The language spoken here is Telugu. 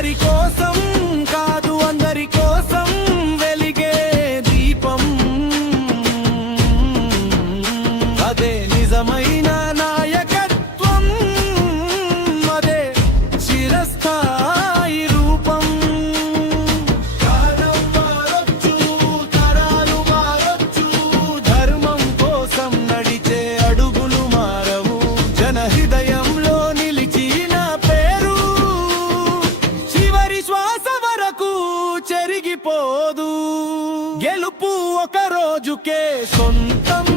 ఒకరి కోసం కాదు అందరి కోసం వెలిగే దీపం. అదే నిజమైన నాయకత్వం, అదే చిరస్థాయి రూపం. కాలం మారొచ్చు, తరాలు మారొచ్చు, ధర్మం కోసం నడిచే అడుగులు మారవు. జన హృదయంలో నిలిచిన పేరు చివరి శ్వాస వరకు చెరిగిపోదు. గెలుపు ఒక రోజుకే సొంతం.